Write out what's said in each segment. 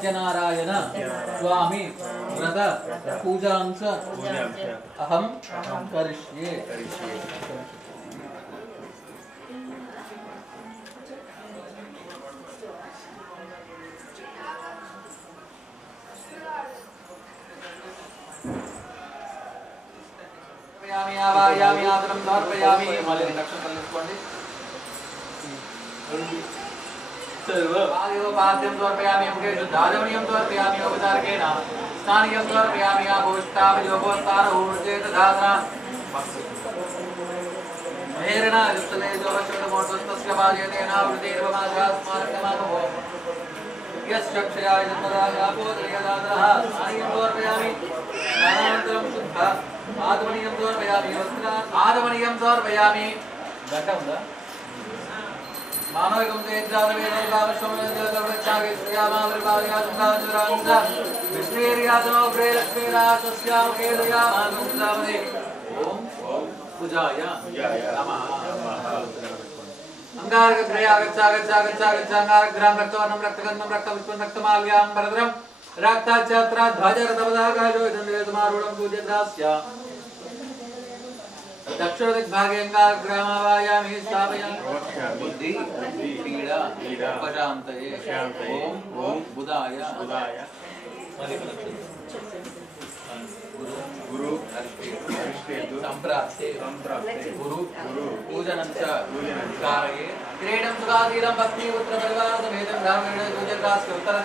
सत्यनारायण स्वामी व्रत पूजां च अहं करिष्ये। आवायामि आदरं समर्पयामि। मालिनी नक्षत्रं తీసుకోండి। आदिवपाद्यं समर्पयामि। मुखे शुद्धाचमनीयं समर्पयामि। उपचारकेण स्नानीयं समर्पयामि। आभूषिताभियोगोत्तारहूर्जेत धात्रा महेरण युक्तते जोवचोदमोटस्तस्य बाल्यतेनावृतेर्वमाघास्मारकमाभो यश्चक्षयाय जन्मदायापोदयदादरः स्नानीयं समर्पयामि। स्नानानन्तरं शुद्ध आदमनीयं समर्पयामि। आदमनीयं समर्पयामि। घटं मानविकं तेजादवेदोगामश्वमनजलवृक्षागे श्रियामावृपादयासुन्दाजुरांस विष्णेर्यासमोग्रेलक्ष्मीरासस्यामुखेदयामागुंसामदे। ओम पूजाय नमः। अंगारग्रयागच्छागच्छागच्छागच्छांगारग्राम रक्तवर्णं रक्तगन्धं रक्तपुष्पं रक्तमाल्यां भरद्रं रक्ताच्छात्राध्वजरथपदाकाशो चन्द्रवेदमारूढं पूज्यदास्य दक्षिण दिग्भागे अंगारग्रामावायामि स्थापयामि। बुद्धि पीड़ा उपशान्तये। ओम बुधाय गुरु संप्राप्ते गुरु पूजनं च कारये। क्रीडं सुखाधीरं पत्नी पुत्र परिवार समेतं ब्राह्मण पूजकास्य उत्तर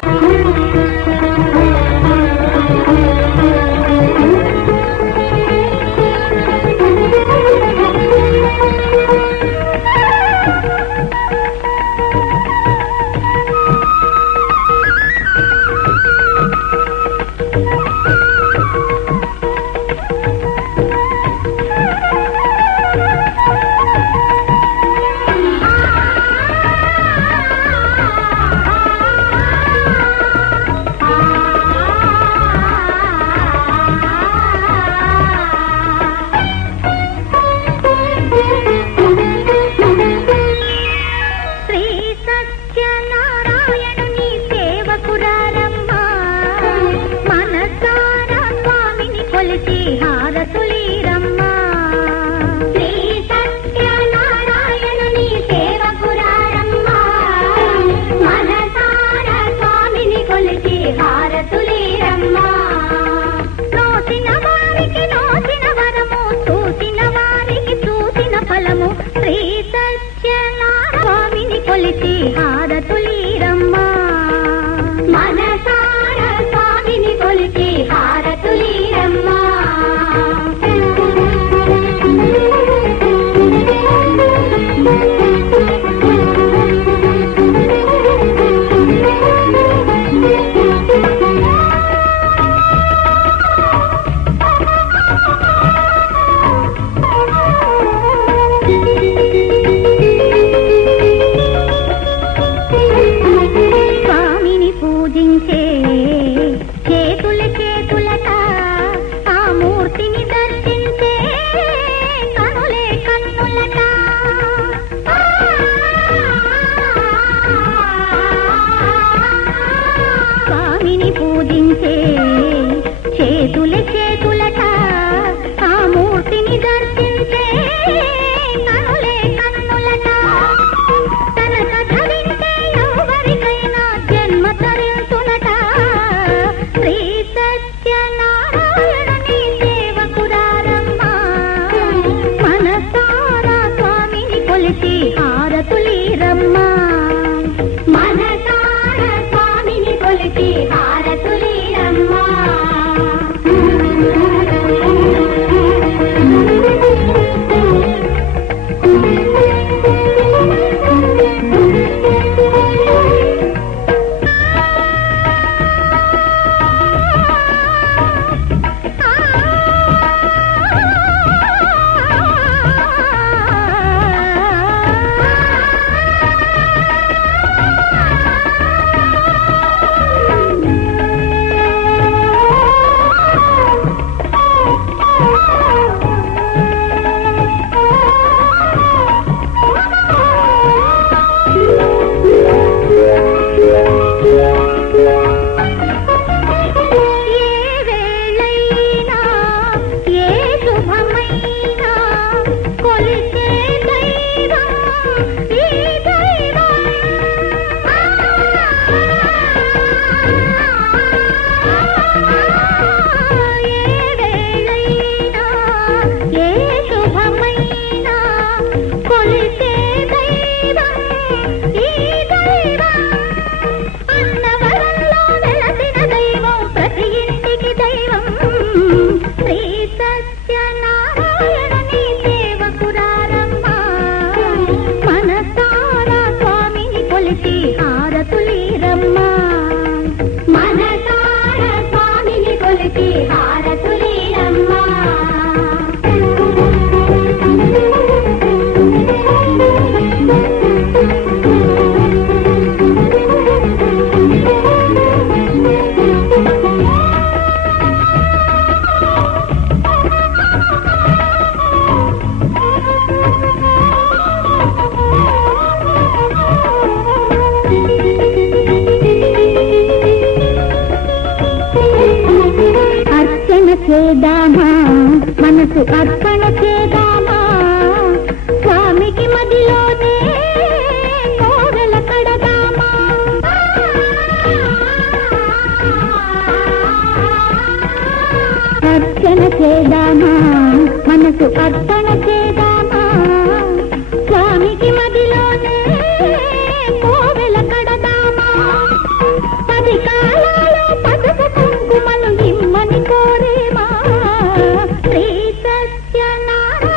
చేద్దామా మనసు అర్పణ చేద్దామా స్వామికి మదిలోనే కోవెల కడదామా అర్చన చేద్దామా మనసు అర్పణ చేద్దామా స్వామికి మదిలోనే కోవెల కడదామా పది కాలాలో పసుపు కుంకుమలు ఇమ్మని కోరేమా శ్రీ సత్యనారాయణని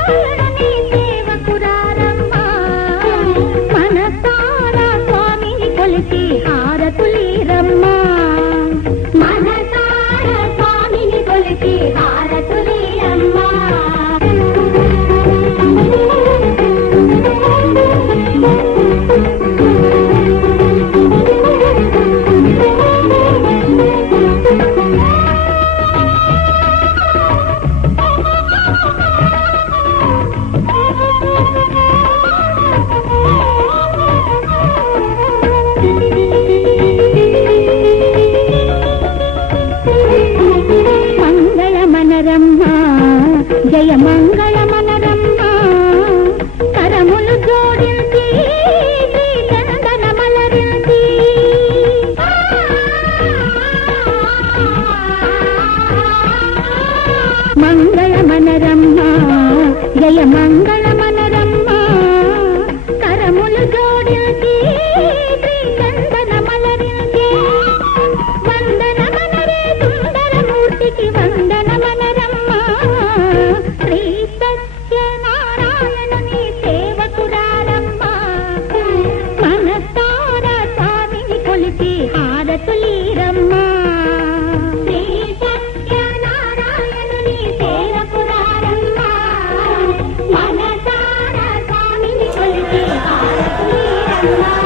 సేవకురారమ్మా మనసారా స్వామిని కొలిచి హారతులీరమ్మా మనసారా స్వామిని కొలిచి హారతులీరమ్మా మంగళమనరమ్మా జయ మంగళమనరమ్మా కరములు జోడించి చందనమలరించి మంగళమనరమ్మా జయ మంగళమనరమ్మా కరములు జోడించి చందనమలరించి వందనమనరే సుందరమూర్తికి వందనమనరమ్మా శ్రీ సత్యనారాయణని సేవకురారమ్మా మనసారా స్వామిని కొలిచి హారతులీరమ్మా శ్రీ సత్యనారాయణని సేవకురారమ్మా మనసారా స్వామిని కొలిచి హారతులీరమ్మా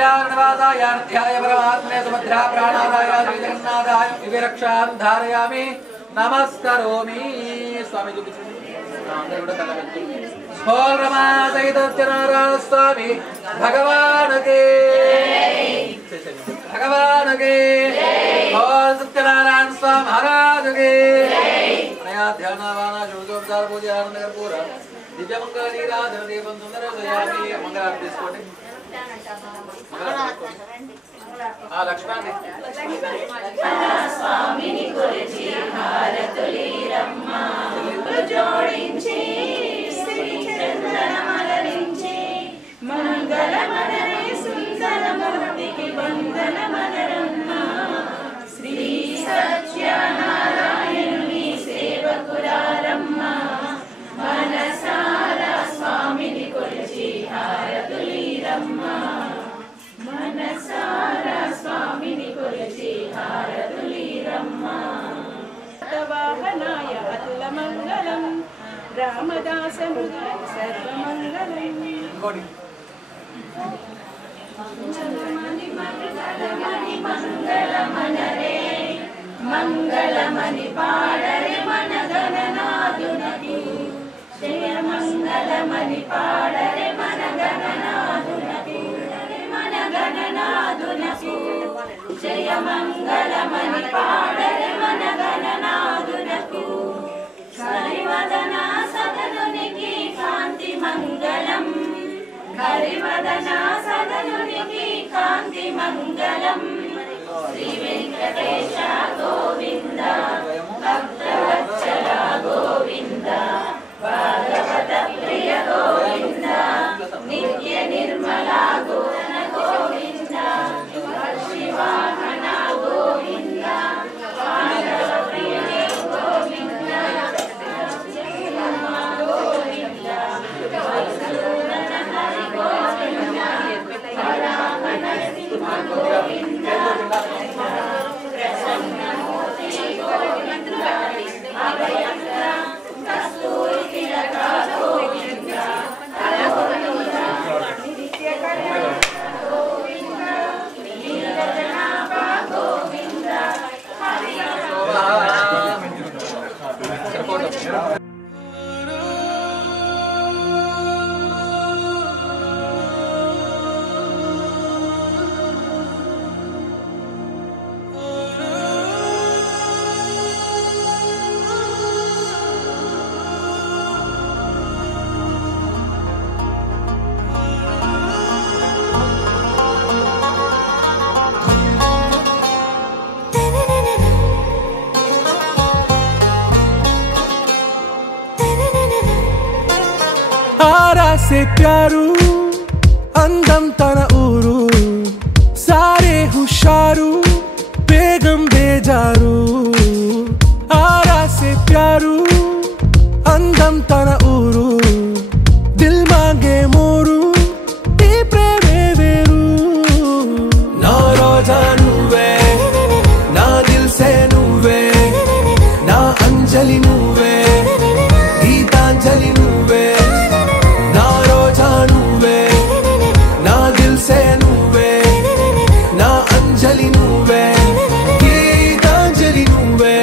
नीलार्णवादायाध्याय परमात्मे सुभद्रा प्राणादाय जगन्नाथाय विरक्षां धारयामि नमस्करोमि स्वामी जी नारायण स्वामी भगवान के सत्यनारायण स्वामी महाराज के नया ध्यानवाना जोरदार पूजा आनंद कर्पूर दिव्य मंगल नीराजन देवं सुंदर दयामि मंगलारती తీసుకోండి లక్ష్మణ్ స్వామిని కొలిచి హారతులీరమ్మా జోడించి శ్రీ చందనమలరించి మంగళమనరే సుందరమూర్తికి వందనమనరమ్మా శ్రీ సత్యనారాయణుని సేవకురారమ్మా మనసారా స్వామిని కొలిచి హారతులీరమ్మా మనసారా స్వామిని కొలిచి హారతులీరమ్మా వాహనాయ అతుల మంగళం రామదాస మృదులం సర్వమంగళం మంగళమని మంగళమనరే మంగళమని పాడరే మన గణనాథునకు జయ మంగళమని పాడరే మన గణనాథునకు మన గణనాథునకు జయ మంగళమని పాడరే మన గణనాథునకు హరివదనా సదనునికి కాంతి మంగళం శ్రీ వెంకటేశ గోవింద భక్తవత్సల గోవింద భాగవత ప్రియ గోవింద నిత్య నిర్మల గోన గోవింద శివాహన గోవింద మాధవ ప్రియ గోవింద గోవింద మధుసూదన హరి గోవింద వరాహన సింహ గోవింద ప్రసన్నమూర్తి గోవింద అభయంకర కస్తూరి తిలక గోవింద గోవింద నిత్య గోవింద నీలజనాభ గోవింద హరి आरा से प्यारू अंदम तन ऊरू सारे हुशारू बेगम बेजारू आरा से प्यारू अंदम तन ऊरू दिल मांगे मोरू ఈ ప్రేమే వేరు నా రోజా నువ్వే నా దిల్ సే నువ్వే నా అంజలి నువ్వే గీతాంజలి నువ్వే నా రోజా నువ్వే నా దిల్ సే నువ్వే నా అంజలి నువ్వే గీతాంజలి నువ్వే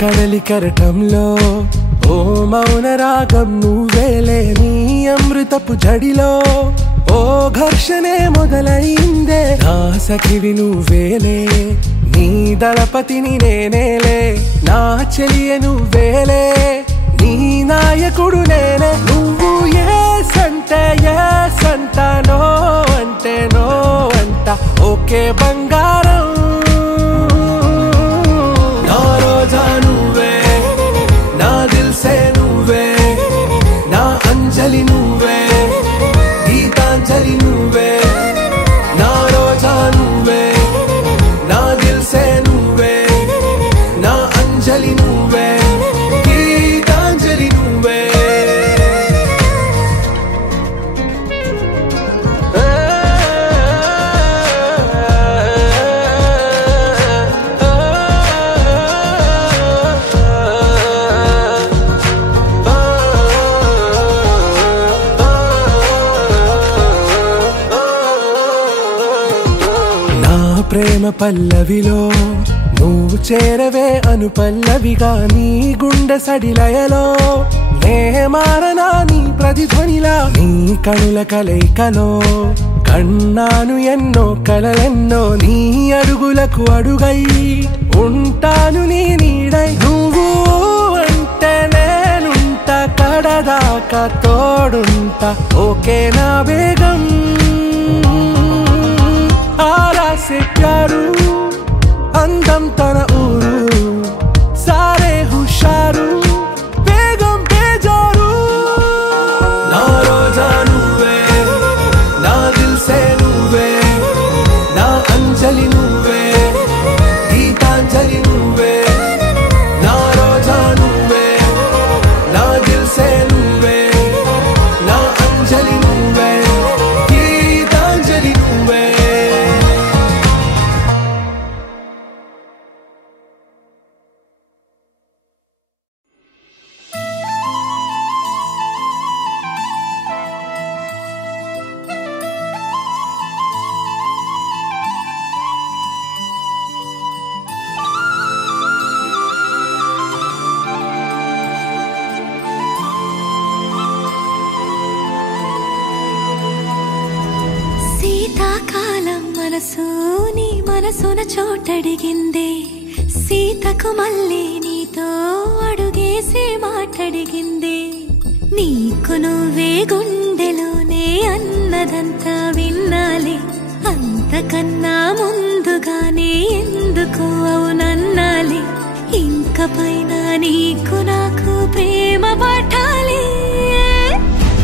కడలి కరటంలో ఓ మౌన రాగం నువ్వేలే నీ అమృతపు జడిలో ఓ ఘర్షణే మొదలైందే నా సఖివి నువ్వేలే నీ దళపతిని నేనేలే నా చెలియ నువ్వేలే నీ నాయకుడు నేనే నువ్వు ఏ సంట నో అంటే నో అంట ఓకే బంగారం నా రోజా నువ్వే నా దిల్ సే నువ్వే నా అంజలి నువ్వే గీతాంజలి నువ్వే నా రోజా నువ్వే నా దిల్ సే నువ్వే నా అంజలి నువ్వే గీతాంజలి నువ్వే ప్రేమ పల్లవిలో నువ్వు చేరవే అను పల్లవిగా నీ గుండె సడిలయలో నే మారనా నీ ప్రతిధ్వనిలా నీ కనుల కలయికలో కన్నాను ఎన్నో కలలెన్నో నీ అడుగులకు అడుగై ఉంటాను నీ నీడై నువ్వు అంటే నేనుంటా కడదాకా తోడుంటా ఓకే నా బేగం आरा से प्यारू अंदम तन ऊरू सारे हुशारू बेगम बेजारू ना रोजा నువ్వే నా దిల్ సే నువ్వే నా అంజలి నువ్వే గీతాంజలి నువ్వే నా రోజా నువ్వే నా దిల్ సే నువ్వే నా అంజలి నువ్వే గీతాంజలి నువ్వే మనసు నీ మనసున చోటడిగిందే సీతకు మళ్ళీ నీతో అడుగేసి మాటడిగిందే నీకు నువ్వే గుండెలోనే అన్నదంతా విన్నాలే అంతకన్నా ముందుగానే ఎందుకు అవునన్నాలే ఇంక పైన నీకు నాకు ప్రేమ పాఠాలే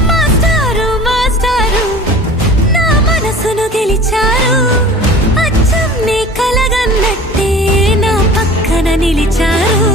మాస్టారు మాస్టారు నా మనసును గెలిచారు అచ్చం నీ కలగన్నట్టే నా పక్కన నిలిచారు